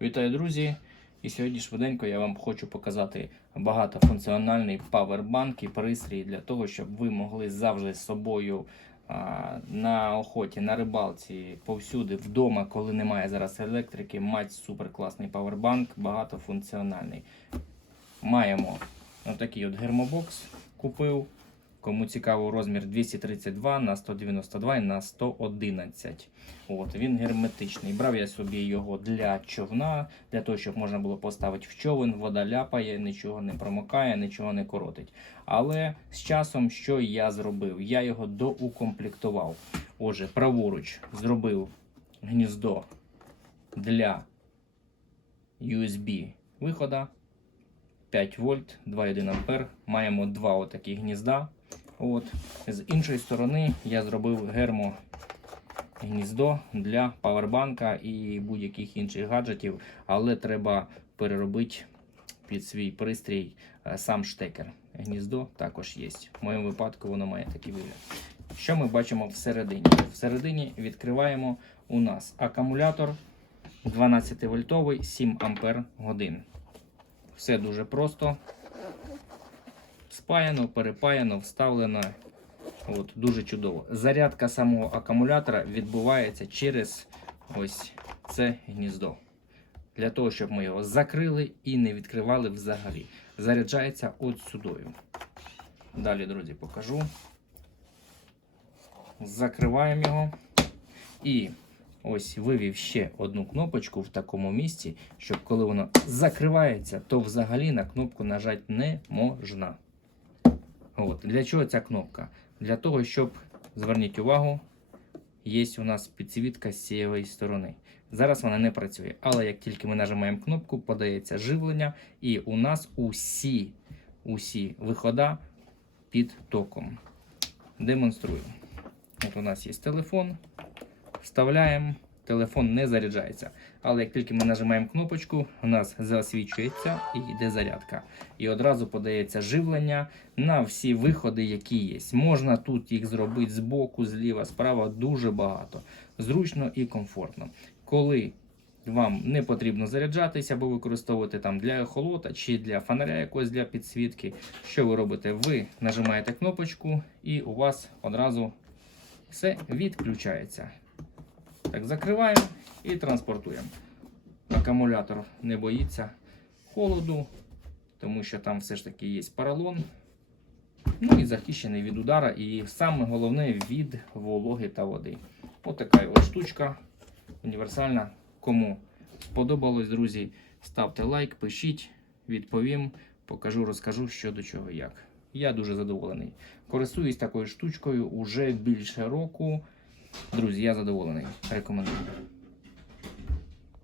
Вітаю, друзі! І сьогодні швиденько я вам хочу показати багатофункціональний павербанк і пристрій для того, щоб ви могли завжди з собою на охоті, на рибалці, повсюди, вдома, коли немає зараз електрики, мати суперкласний павербанк, багатофункціональний. Маємо отакий от гермобокс. Купив. Кому цікаво, розмір 232 на 192 і на 111. От, він герметичний. Брав я собі його для човна, для того, щоб можна було поставити в човен, вода ляпає, нічого не промокає, нічого не коротить. Але з часом, що я зробив? Я його доукомплектував. Отже, праворуч зробив гніздо для USB вихода. 5 вольт, 2,1 ампер. Маємо два отакі гнізда. От. З іншої сторони я зробив гермо гніздо для павербанка і будь-яких інших гаджетів, але треба переробити під свій пристрій е, сам штекер. Гніздо також є. В моєму випадку воно має такий вигляд. Що ми бачимо всередині? Всередині відкриваємо у нас акумулятор 12 вольтовий 7 ампер годин. Все дуже просто. Спаяно, перепаяно, вставлено. От, дуже чудово. Зарядка самого акумулятора відбувається через ось це гніздо. Для того, щоб ми його закрили і не відкривали взагалі. Заряджається от сюдою. Далі, друзі, покажу. Закриваємо його. І ось вивів ще одну кнопочку в такому місці, щоб коли воно закривається, то взагалі на кнопку нажати не можна. От. Для чого ця кнопка? Для того, щоб, зверніть увагу, є у нас підсвітка з цієї сторони. Зараз вона не працює, але як тільки ми нажимаємо кнопку, подається живлення, і у нас усі, усі вихода під током. Демонструю. От у нас є телефон, вставляємо, телефон не заряджається. Але як тільки ми нажимаємо кнопочку, у нас засвічується і йде зарядка. І одразу подається живлення на всі виходи, які є. Можна тут їх зробити з боку, зліва, справа дуже багато. Зручно і комфортно. Коли вам не потрібно заряджатися або використовувати там для ехолота чи для фонаря якогось для підсвітки, що ви робите? Ви нажимаєте кнопочку і у вас одразу все відключається. Так, закриваємо і транспортуємо. Акумулятор не боїться холоду, тому що там все ж таки є поролон. Ну і захищений від удара, і саме головне від вологи та води. Ось така ось штучка універсальна. Кому сподобалось, друзі, ставте лайк, пишіть, відповім, покажу, розкажу, що до чого як. Я дуже задоволений. Користуюсь такою штучкою уже більше року. Друзі, я задоволений. Рекомендую.